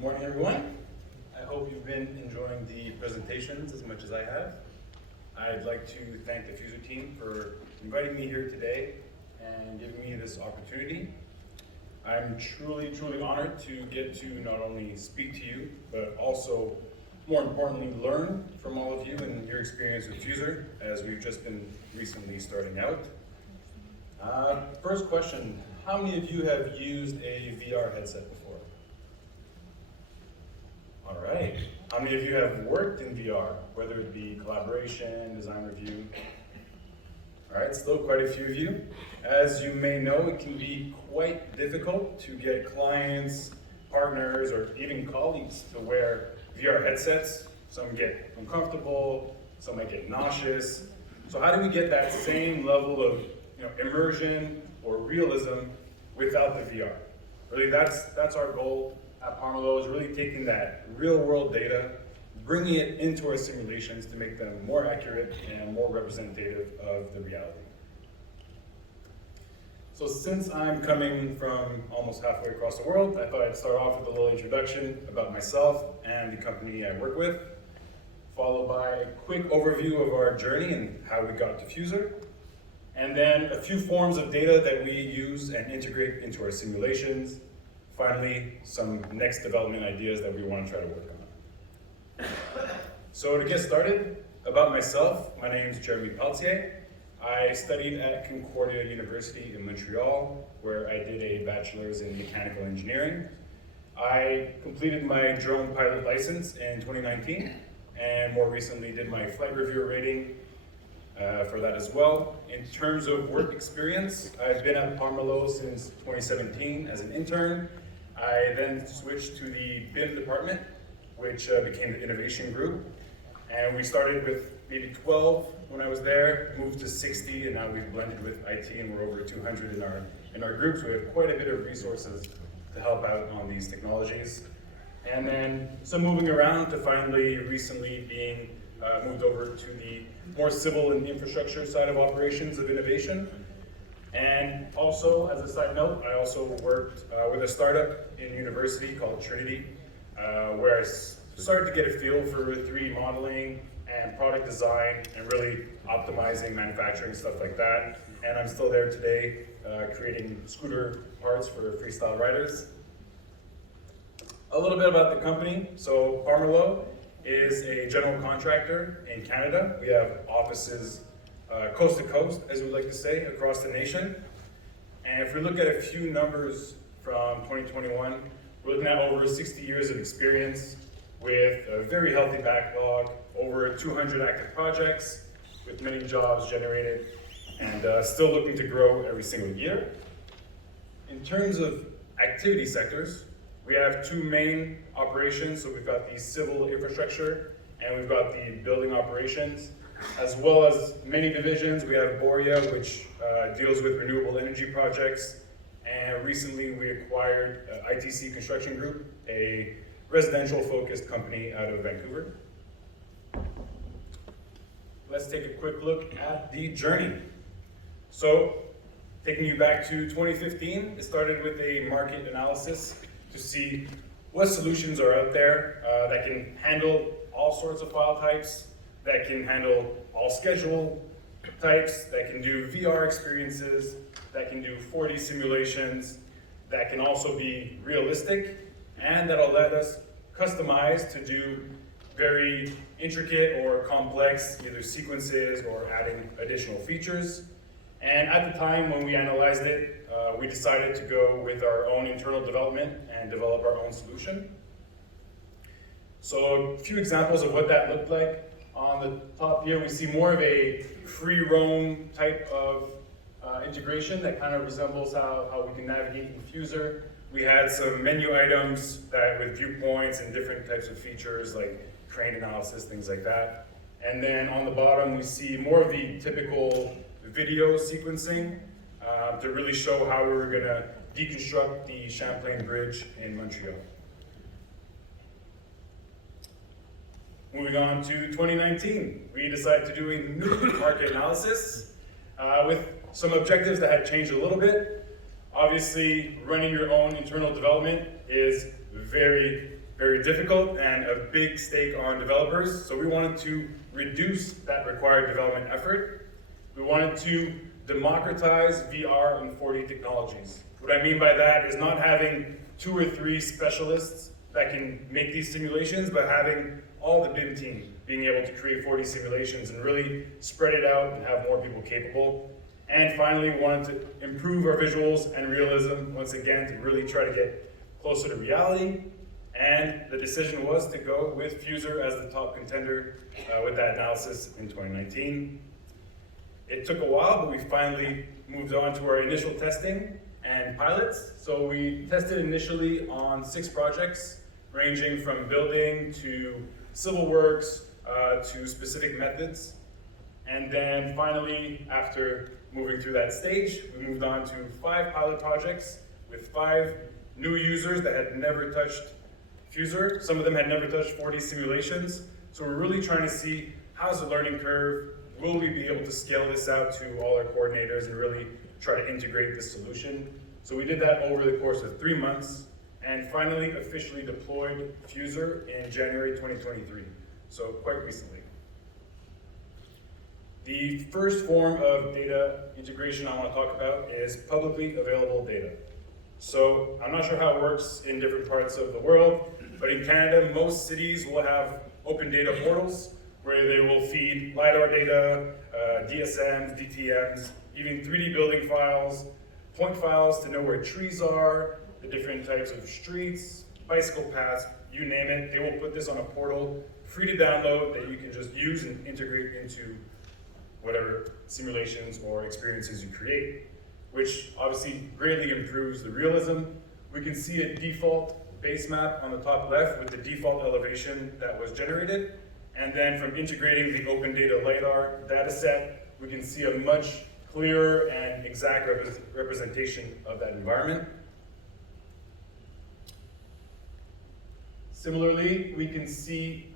Good morning, everyone. I hope you've been enjoying the presentations as much as I have. I'd like to thank the Fuser team for inviting me here today and giving me this opportunity. I'm truly honored to get to not only speak to you, but also, more importantly, learn from all of you and your experience with Fuser, as we've just been recently starting out. First question, how many of you have used a VR headset before? All right. How many of you have worked in VR, whether it be collaboration, design review? All right, still quite a few of you. As you may know, it can be quite difficult to get clients, partners, or even colleagues to wear VR headsets. Some get uncomfortable, some might get nauseous. So how do we get that same level of immersion or realism without the VR? Really, that's our goal at Pomerleau, is really taking that real world data, bringing it into our simulations to make them more accurate and more representative of the reality. So since I'm coming from almost halfway across the world, I thought I'd start off with a little introduction about myself and the company I work with, followed by a quick overview of our journey and how we got to Fuser, and then a few forms of data that we use and integrate into our simulations. Finally, some next development ideas that we want to try to work on. So to get started, about myself, my name is Jeremy Pelletier. I studied at Concordia University in Montreal, where I did a bachelor's in mechanical engineering. I completed my drone pilot license in 2019, and more recently did my flight reviewer rating for that as well. In terms of work experience, I've been at Pomerleau since 2017 as an intern. I then switched to the BIM department, which became the innovation group. And we started with maybe 12 when I was there, moved to 60, and now we've blended with IT, and we're over 200 in our groups. We have quite a bit of resources to help out on these technologies. And then some moving around to finally recently being moved over to the more civil and infrastructure side of operations of innovation. And also, as a side note, I also worked with a startup in university called Trinity, where I started to get a feel for 3D modeling and product design and really optimizing manufacturing, stuff like that. And I'm still there today, creating scooter parts for freestyle riders. A little bit about the company. So Pomerleau is a general contractor in Canada. We have offices coast to coast, as we like to say, across the nation. And if we look at a few numbers from 2021, we're looking at over 60 years of experience with a very healthy backlog, over 200 active projects, with many jobs generated, and still looking to grow every single year. In terms of activity sectors, we have two main operations. So we've got the civil infrastructure and we've got the building operations, as well as many divisions. We have Boria, which deals with renewable energy projects. And recently we acquired ITC Construction Group, a residential focused company out of Vancouver. Let's take a quick look at the journey. So taking you back to 2015, it started with a market analysis to see what solutions are out there that can handle all sorts of file types, that can handle all schedule types, that can do VR experiences, that can do 4D simulations, that can also be realistic, and that'll let us customize to do very intricate or complex either sequences or adding additional features. And at the time when we analyzed it, we decided to go with our own internal development and develop our own solution. So a few examples of what that looked like. On the top here, we see more of a free roam type of integration that kind of resembles how we can navigate in Fuser. We had some menu items that with viewpoints and different types of features like crane analysis, things like that. And then on the bottom, we see more of the typical video sequencing to really show how we were going to deconstruct the Champlain Bridge in Montreal. Moving on to 2019, we decided to do a new market analysis with some objectives that had changed a little bit. Obviously, running your own internal development is very very difficult and a big stake on developers. So we wanted to reduce that required development effort. We wanted to democratize VR and 4D technologies. What I mean by that is not having 2 or 3 specialists that can make these simulations, but having all the BIM team being able to create 4D simulations and really spread it out and have more people capable. And finally, we wanted to improve our visuals and realism, once again, to really try to get closer to reality. And the decision was to go with Fuser as the top contender with that analysis in 2019. It took a while, but we finally moved on to our initial testing and pilots. So we tested initially on 6 projects, ranging from building to civil works to specific methods. And then finally, after moving through that stage, we moved on to 5 pilot projects with 5 new users that had never touched Fuser. Some of them had never touched 4D simulations. So we're really trying to see how's the learning curve, will we be able to scale this out to all our coordinators and really try to integrate this solution. So we did that over the course of 3 months and finally officially deployed Fuser in January 2023, so quite recently. The first form of data integration I want to talk about is publicly available data. So I'm not sure how it works in different parts of the world, but in Canada, most cities will have open data portals where they will feed LiDAR data, DSMs, DTMs, even 3D building files, point files to know where trees are, the different types of streets, bicycle paths, you name it. They will put this on a portal, free to download, that you can just use and integrate into whatever simulations or experiences you create, which obviously greatly improves the realism. We can see a default base map on the top left with the default elevation that was generated. And then from integrating the open data LiDAR data set, we can see a much clearer and exact representation of that environment. Similarly, we can see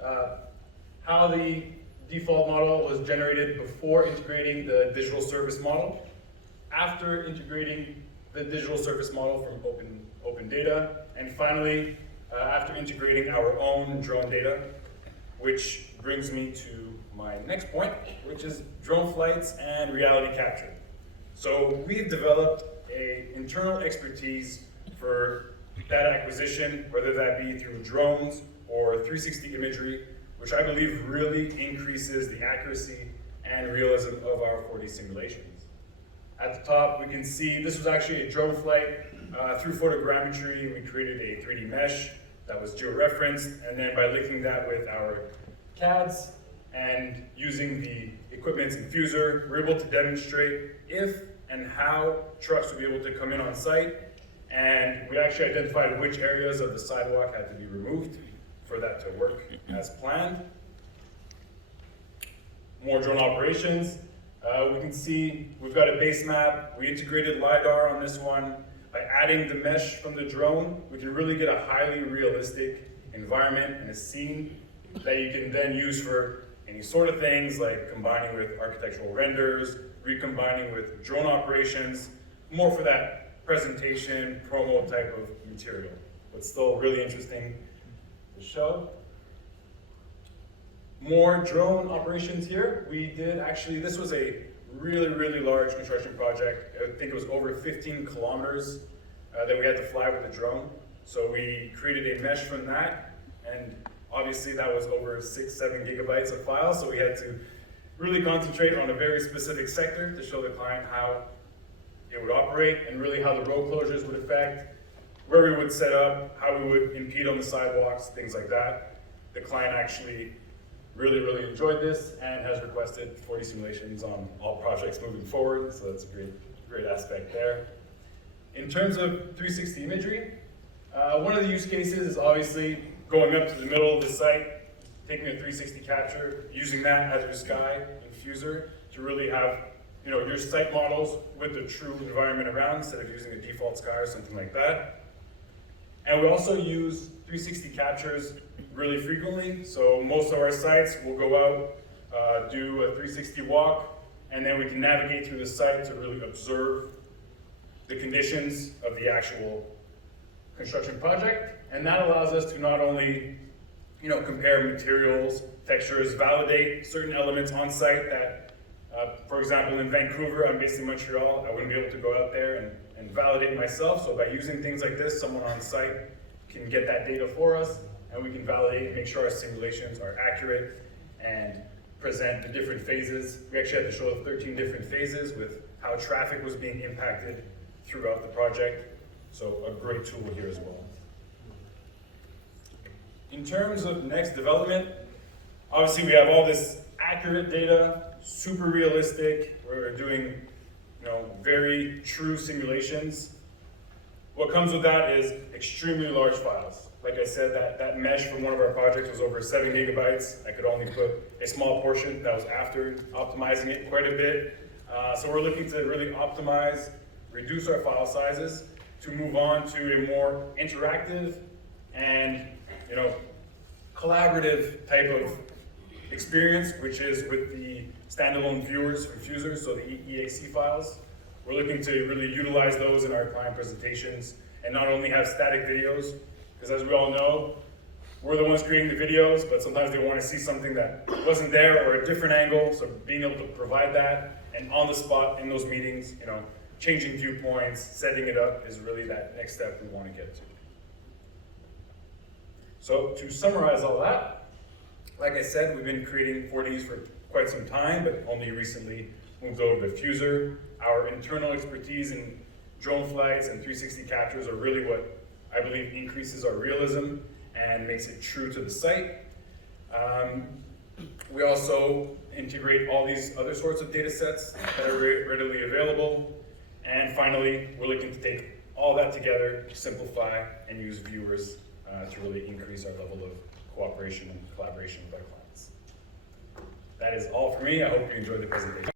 how the default model was generated before integrating the digital service model, after integrating the digital service model from open data, and finally, after integrating our own drone data, which brings me to my next point, which is drone flights and reality capture. So we've developed an internal expertise for data acquisition, whether that be through drones or 360 imagery, which I believe really increases the accuracy and realism of our 4D simulations. At the top, we can see this was actually a drone flight. Through photogrammetry, we created a 3D mesh that was georeferenced, and then by linking that with our CADs and using the equipment's infuser, we're able to demonstrate if and how trucks would be able to come in on site, and we actually identified which areas of the sidewalk had to be removed for that to work as planned. More drone operations. We can see we've got a base map. We integrated LiDAR on this one. By adding the mesh from the drone, we can really get a highly realistic environment and a scene that you can then use for any sort of things like combining with architectural renders, recombining with drone operations, more for that presentation, promo type of material, but still really interesting to show. More drone operations here. We did actually, this was a really large construction project. I think it was over 15 kilometers that we had to fly with the drone. So we created a mesh from that, and obviously that was over 6-7 gigabytes of files, so we had to really concentrate on a very specific sector to show the client how it would operate and really how the road closures would affect, where we would set up, how we would impede on the sidewalks, things like that. The client actually really enjoyed this and has requested 4D simulations on all projects moving forward, so that's a great aspect there. In terms of 360 imagery, one of the use cases is obviously going up to the middle of the site, taking a 360 capture, using that as your sky infuser to really have your site models with the true environment around instead of using a default sky or something like that. And we also use 360 captures really frequently. So most of our sites will go out, do a 360 walk, and then we can navigate through the site to really observe the conditions of the actual construction project, and that allows us to not only compare materials, textures, validate certain elements on site that, for example, in Vancouver, I'm based in Montreal, I wouldn't be able to go out there and validate myself. So by using things like this, someone on site can get that data for us, and we can validate and make sure our simulations are accurate and present the different phases. We actually had to show 13 different phases with how traffic was being impacted throughout the project. So a great tool here as well. In terms of next development, obviously we have all this accurate data, super realistic. We're doing very true simulations. What comes with that is extremely large files. Like I said, that mesh from one of our projects was over 7 gigabytes. I could only put a small portion. That was after optimizing it quite a bit. So we're looking to really optimize, reduce our file sizes to move on to a more interactive and collaborative type of experience, which is with the standalone viewers from Fusers, so the EAC files. We're looking to really utilize those in our client presentations and not only have static videos, because as we all know, we're the ones creating the videos, but sometimes they want to see something that wasn't there or a different angle, so being able to provide that and on the spot in those meetings, changing viewpoints, setting it up is really that next step we want to get to. So to summarize all that, like I said, we've been creating 4Ds for quite some time, but only recently moved over to Fuser. Our internal expertise in drone flights and 360 captures are really what I believe increases our realism and makes it true to the site. We also integrate all these other sorts of data sets that are readily available. And finally, we're looking to take all that together, simplify, and use viewers to really increase our level of cooperation and collaboration with our clients. That is all for me. I hope you enjoyed the presentation.